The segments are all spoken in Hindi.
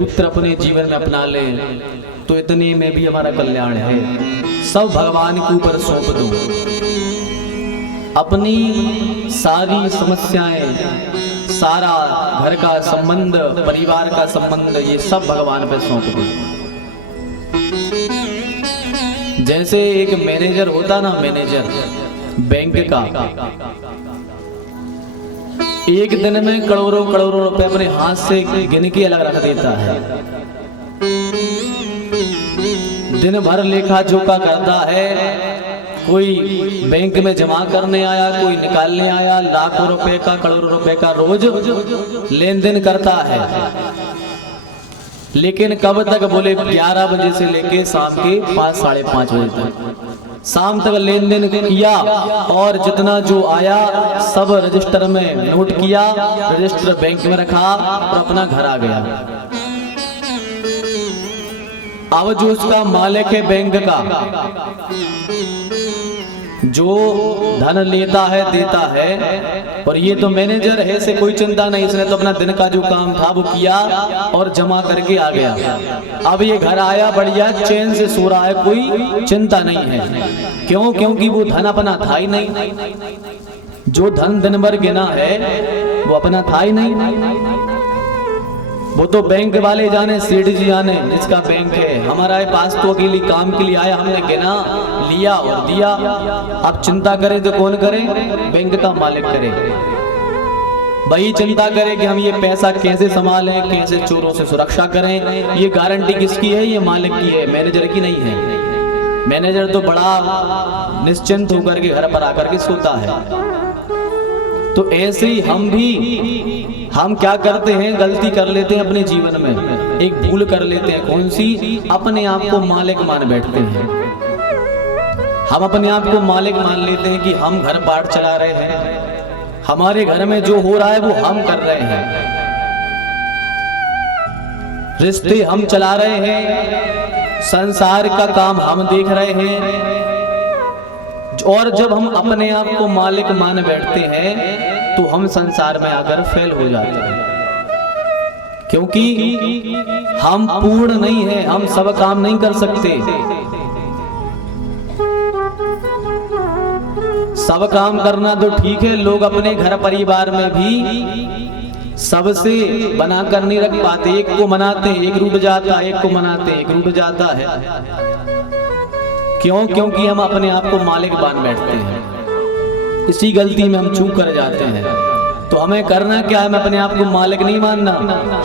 सूत्र अपने जीवन में अपना ले तो इतने में भी हमारा कल्याण है। सब भगवान के ऊपर सौंप दो। अपनी सारी समस्याएं, सारा घर का संबंध, परिवार का संबंध, ये सब भगवान पे सौंप दो। जैसे एक मैनेजर होता ना, मैनेजर बैंक का, एक दिन में करोड़ों करोड़ों रुपए अपने हाथ से गिन के अलग रख देता है। दिन भर लेखा जोखा करता है। कोई बैंक में जमा करने आया, कोई निकालने आया, लाखों रुपए का, करोड़ों रुपए का रोज लेन देन करता है। लेकिन कब तक? बोले 11 बजे से लेके शाम के 5 साढ़े 5 बजे तक शाम तक लेन देन किया और जितना जो आया सब रजिस्टर में नोट किया, रजिस्टर बैंक में रखा और अपना घर आ गया। अब जो उसका मालिक है बैंक का, जो धन लेता है देता है, और ये तो मैनेजर है, इसे कोई चिंता नहीं, इसने तो अपना दिन का जो काम था वो किया और जमा करके आ गया। अब ये घर आया, बढ़िया चैन से सो रहा है, कोई चिंता नहीं है। क्यों? क्योंकि वो धन अपना था ही नहीं। जो धन दिन भर गिना है वो अपना था ही नहीं। वो तो बैंक वाले जाने, सेठ जी जाने जिसका बैंक है। हमारा पास तो अकेले काम के लिए आया, हमने गिना, लिया और दिया। अब चिंता करे तो कौन करे? बैंक का मालिक करे। वही चिंता करे कि हम ये पैसा कैसे संभालें, कैसे चोरों से सुरक्षा करें। ये गारंटी किसकी है? ये मालिक की है, मैनेजर की नहीं है। मैनेजर तो बड़ा निश्चिंत होकर के घर पर आकर के सोता है। तो ऐसे ही हम क्या करते हैं? गलती कर लेते हैं अपने जीवन में, एक भूल कर लेते हैं। कौन सी? अपने आप को मालिक मान बैठते हैं। हम अपने आप को मालिक मान लेते हैं कि हम घर बार चला रहे हैं, हमारे घर में जो हो रहा है वो हम कर रहे हैं, रिश्ते हम चला रहे हैं, संसार का काम हम देख रहे हैं। और जब हम अपने आप को मालिक मान बैठते हैं तो हम संसार में आकर फेल हो जाते हैं। क्योंकि हम पूर्ण नहीं हैं, हम सब काम नहीं कर सकते। सब काम करना तो ठीक है, लोग अपने घर परिवार में भी सबसे बनाकर नहीं रख पाते। एक को मनाते हैं, एक रूठ जाता है, एक को मनाते हैं, एक रूठ जाता है। क्यों? क्योंकि हम अपने आप को मालिक मान बैठते हैं। इसी गलती में हम चूक कर जाते हैं। तो हमें करना क्या है? हमें अपने आप को मालिक नहीं मानना,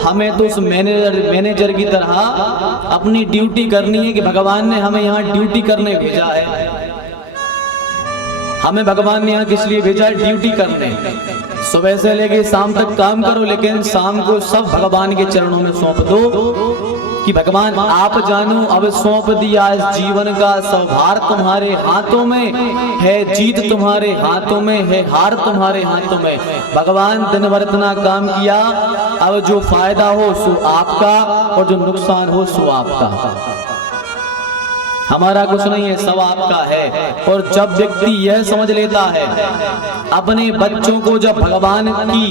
हमें तो उस मैनेजर की तरह अपनी ड्यूटी करनी है कि भगवान ने हमें यहाँ ड्यूटी करने भेजा है। हमें भगवान ने यहाँ किस लिए भेजा? ड्यूटी करने। सुबह से लेके शाम तक काम करो, लेकिन शाम को सब भगवान के चरणों में सौंप दो कि भगवान आप जानो, अब सौंप दिया इस जीवन का सौभार तुम्हारे हाथों में है, जीत तुम्हारे हाथों में है, हार तुम्हारे हाथों में। भगवान दिन भर इतना काम किया, अब जो फायदा हो सो आपका और जो नुकसान हो सो आपका। हमारा कुछ नहीं है, सब आपका है। और जब व्यक्ति यह समझ लेता है, अपने बच्चों को जब भगवान की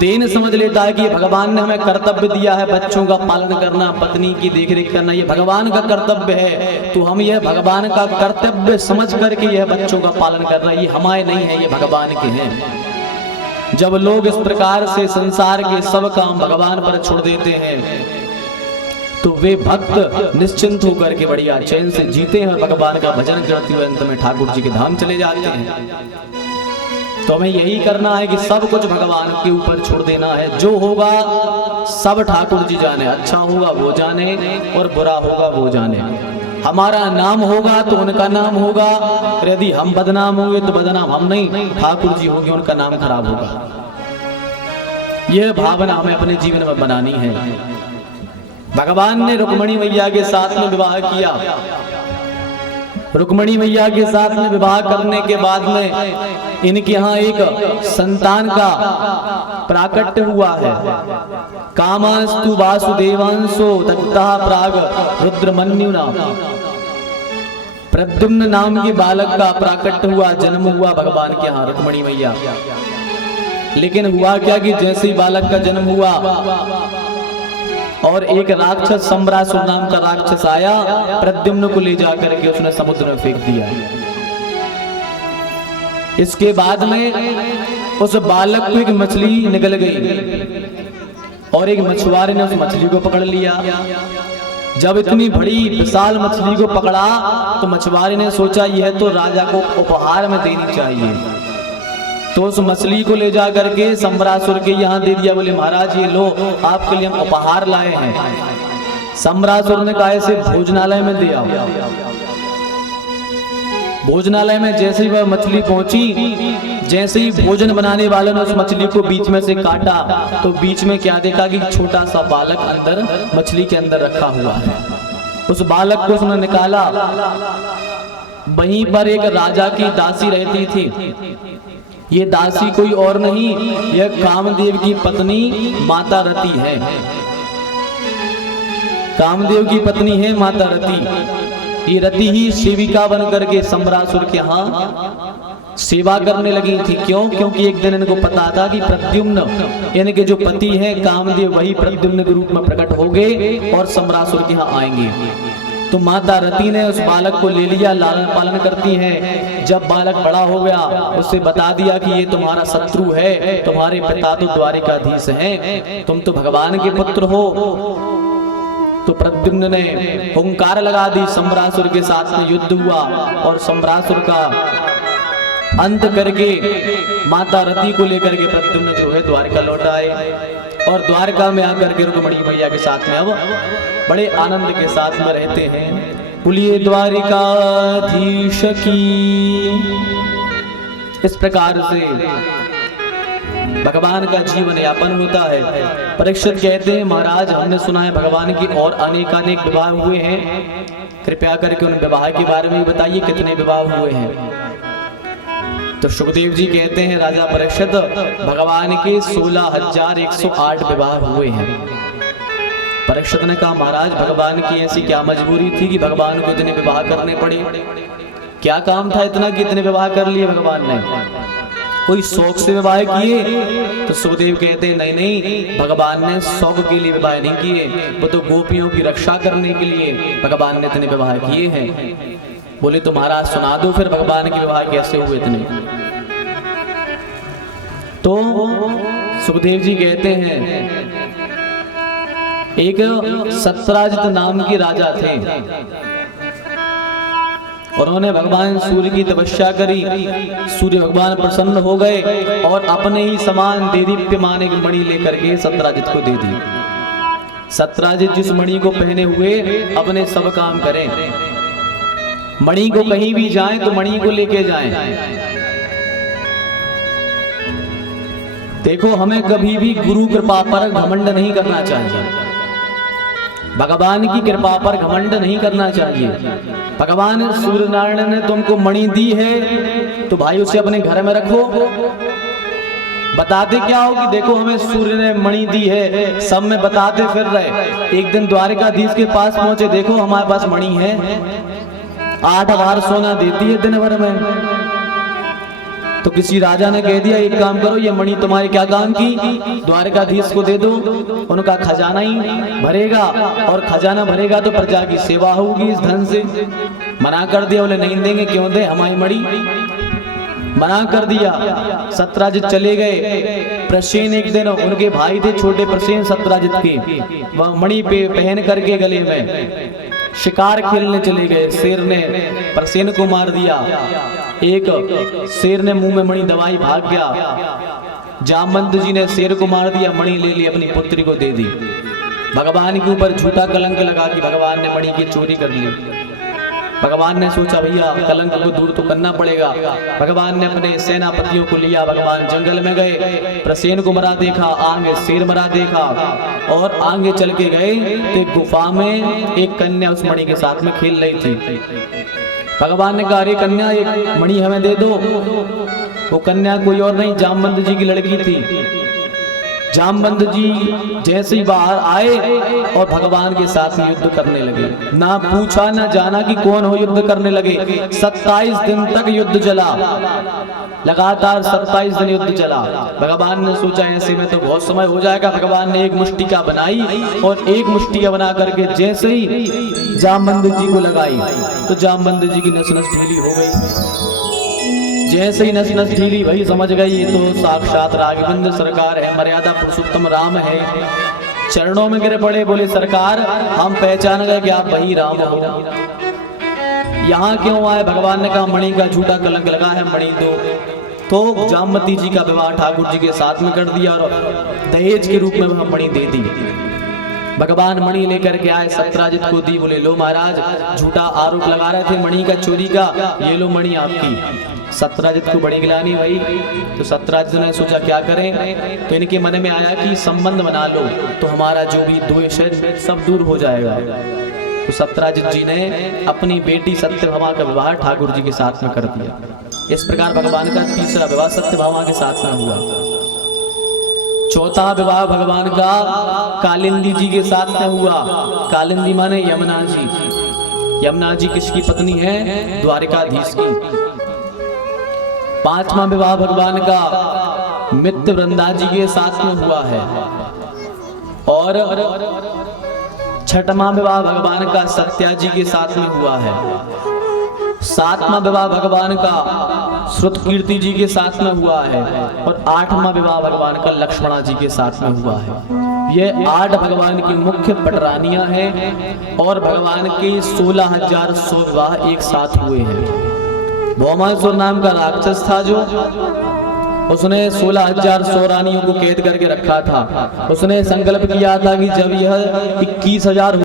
देन समझ लेता है कि ये भगवान ने हमें कर्तव्य दिया है, बच्चों का पालन करना, पत्नी की देखरेख करना, ये भगवान का कर्तव्य है, तो हम यह भगवान का कर्तव्य समझ करके यह बच्चों का पालन करना, ये हमारे नहीं है, ये भगवान के हैं। जब लोग इस प्रकार से संसार के सब काम भगवान पर छोड़ देते हैं तो वे भक्त निश्चिंत होकर के बढ़िया चैन से जीते हैं और भगवान का भजन करते हुए अंत में ठाकुर जी के धाम चले जाते हैं। तो हमें यही करना है कि सब कुछ भगवान के ऊपर छोड़ देना है। जो होगा सब ठाकुर जी जाने, अच्छा होगा वो जाने और बुरा होगा वो जाने। हमारा नाम होगा तो उनका नाम होगा, यदि हम बदनाम होंगे तो बदनाम हम नहीं, ठाकुर जी होंगे, उनका नाम खराब होगा। यह भावना हमें अपने जीवन में बनानी है। भगवान ने रुक्मणी मैया के साथ में विवाह किया। रुक्मणी मैया के साथ में विवाह करने के बाद में इनके यहाँ एक संतान का प्राकट्य हुआ है। कामास्तु वासुदेवांशो दत्ता प्राग रुद्रमन्युना। प्रद्युम्न नाम के बालक का प्राकट्य हुआ, जन्म हुआ भगवान के यहाँ रुक्मणी मैया। लेकिन हुआ क्या कि जैसे ही बालक का जन्म हुआ और एक राक्षस सम्रासुर नाम का राक्षस आया, प्रद्युम्न को ले जाकर के उसने समुद्र में फेंक दिया। इसके बाद में उस बालक को एक मछली निकल गई और एक मछुआरे ने उस मछली को पकड़ लिया। जब इतनी बड़ी विशाल मछली को पकड़ा तो मछुआरे ने सोचा यह तो राजा को उपहार में देनी चाहिए, तो उस मछली को ले जा करके सम्रासुर के यहाँ दे दिया। बोले महाराज ये लो, आपके लिए हम उपहार लाए हैं। सम्रासुर ने कहा इसे भोजनालय में दे आओ। भोजनालय में जैसे ही वह मछली पहुंची, जैसे ही भोजन बनाने वाले ने उस मछली को बीच में से काटा तो बीच में क्या देखा कि छोटा सा बालक अंदर मछली के अंदर रखा हुआ है। उस बालक को उसने निकाला। वहीं पर एक राजा की दासी रहती थी। ये दासी कोई और नहीं, यह कामदेव की पत्नी माता रति है। कामदेव की पत्नी है माता रति। ये रति ही सेविका बन करके सम्रासुर के यहाँ सेवा करने लगी थी। क्यों? क्योंकि एक दिन इनको पता था कि प्रद्युम्न यानी कि जो पति है कामदेव वही प्रद्युम्न के रूप में प्रकट हो गए और सम्रासुर के यहाँ आएंगे। तो माता रति ने उस बालक को ले लिया, लालन पालन करती हैं। जब बालक बड़ा हो गया उससे बता दिया कि ये तुम्हारा शत्रु है, तुम्हारे पिता तो द्वारिकाधीश हैं, तुम तो भगवान के पुत्र हो। तो प्रद्युम्न ने हुंकार लगा दी, सम्रासुर के साथ में युद्ध हुआ और सम्रासुर का अंत करके माता रति को लेकर के प्रद्युम्न जो है द्वारका लौट आए और द्वारका में आकर के रुक्मिणी मैया के साथ में अब बड़े आनंद के साथ में रहते हैं। बोलिए द्वारिकाधीश की। इस प्रकार से भगवान का जीवन यापन होता है। परीक्षित कहते हैं महाराज हमने सुना है भगवान की और अनेकानेक विवाह हुए हैं, कृपया करके उन विवाह के बारे में बताइए कितने विवाह हुए हैं। तो सुखदेव जी कहते हैं राजा परीक्षित भगवान के 16,108 विवाह हुए हैं। परीक्षित ने कहा महाराज भगवान की ऐसी क्या मजबूरी थी कि भगवान को इतने विवाह करने पड़े? क्या काम था इतना कि इतने विवाह कर लिए भगवान ने? कोई शौक से विवाह किए? तो सुखदेव कहते हैं नहीं नहीं, भगवान ने शौक के लिए विवाह नहीं किए, वो तो गोपियों की रक्षा करने के लिए भगवान ने इतने विवाह किए हैं। बोले तो महाराज सुना दो फिर भगवान के विवाह कैसे हुए इतने। तो सुखदेव जी कहते हैं एक सत्राजित नाम के राजा थे, उन्होंने भगवान सूर्य की तपस्या करी। सूर्य भगवान प्रसन्न हो गए और अपने ही समान देदीप्यमान एक मणि लेकर के सत्राजित को दे दी। सत्राजित जिस मणि को पहने हुए अपने सब काम करें, मणि को कहीं भी जाएं तो मणि को लेके जाएं। देखो हमें कभी भी गुरु कृपा पर घमंड नहीं करना चाहिए, भगवान की कृपा पर घमंड नहीं करना चाहिए। भगवान सूर्य नारायण ने तुमको मणि दी है तो भाई उसे अपने घर में रखो। बताते क्या हो कि देखो हमें सूर्य ने मणि दी है, सब में बताते फिर रहे। एक दिन द्वारिकाधीश के पास पहुंचे, देखो हमारे पास मणि है, 8 बार सोना देती है दिन भर में। तो किसी राजा ने कह दिया एक काम करो, ये मणि तुम्हारे क्या काम की, द्वारकाधीश को दे दो, उनका खजाना ही भरेगा और खजाना भरेगा तो प्रजा की सेवा होगी इस धन से। मना कर दिया, बोले नहीं देंगे। क्यों दे, हमारी मणि। मना कर दिया। सत्राजित चले गए। प्रसेन एक दिन उनके भाई थे छोटे प्रसेन सत्राजित के, वह मणि पे पहन करके गले में शिकार खेलने चले गए। शेर ने प्रसेन को मार दिया। एक शेर ने मुंह में मणि दबाई, भाग गया। जामवंत जी ने शेर को मार दिया, मणि ले ली, अपनी पुत्री को दे दी। भगवान के ऊपर झूठा कलंक लगा कि भगवान ने मणि की चोरी कर ली। भगवान ने सोचा भैया कलंक को दूर तो करना पड़ेगा। भगवान ने अपने सेनापतियों को लिया, भगवान जंगल में गए, प्रसेन को मरा देखा, आगे शेर मरा देखा और आगे चल के गए तो एक गुफा में एक कन्या उस मणि के साथ में खेल रही थी। भगवान ने कहा अरे कन्या एक मणि हमें दे दो। वो कन्या कोई और नहीं, जामवंत जी की लड़की थी। जामवंत जी जैसे ही बाहर आए और भगवान के साथ युद्ध करने लगे, ना पूछा ना जाना कि कौन हो, युद्ध करने लगे। 27 दिन तक युद्ध चला, लगातार 27 दिन युद्ध चला। भगवान ने सोचा ऐसे में तो बहुत समय हो जाएगा। भगवान ने एक मुष्टिका बनाई और एक मुष्टिका बना करके जैसे ही जामवंत जी को लगाई तो जामवंत जी की नस नस ढीली हो गई। जैसे ही नस नस ढीली भई समझ गई ये तो साक्षात राघवेंद्र सरकार है, मर्यादा पुरुषोत्तम राम है। चरणों में गिरे पड़े, बोले सरकार हम पहचान गए कि आप वही राम हो। यहाँ क्यों आए? भगवान ने कहा मणि का झूठा कलंक लगा है, मणि दो। तो जामवती जी का विवाह ठाकुर जी के साथ में कर दिया और दहेज के रूप में वह मणि दे दी। भगवान मणि लेकर के आए, सत्यराजित को दी। बोले लो महाराज, झूठा आरोप लगा रहे थे मणि का चोरी का, ये लो मणि आपकी। सत्यराजित को बड़ी गिलानी भाई। तो सत्यराजित ने सोचा क्या करें, तो इनके मन में आया कि संबंध बना लो तो हमारा जो भी द्वेष है सब दूर हो जाएगा। तो सत्यराजित जी ने अपनी बेटी सत्यभामा का विवाह ठाकुर जी के साथ में कर दिया। इस प्रकार भगवान का तीसरा विवाह सत्यभामा के साथ में हुआ। चौथा विवाह भगवान का कालिंदी जी के साथ में हुआ। कालिंदी माने यमुना जी। यमुना जी किसकी पत्नी है? द्वारिकाधीश की। पांचवा विवाह भगवान का मित्र वृंदा जी के साथ में हुआ है। और छठवां विवाह भगवान का सत्या जी के साथ में हुआ है। सातवां विवाह भगवान का श्रुतकीर्ति जी के साथ में हुआ है। और आठवां विवाह भगवान का लक्ष्मणा जी के साथ में हुआ है। ये 8 भगवान की मुख्य पटरानियां हैं और भगवान के 16,100 विवाह एक साथ हुए हैं। भौमासुर नाम का राक्षस था जो उसने 16,100 रानियों को कैद करके रखा था। उसने संकल्प किया था कि जब यह 21,000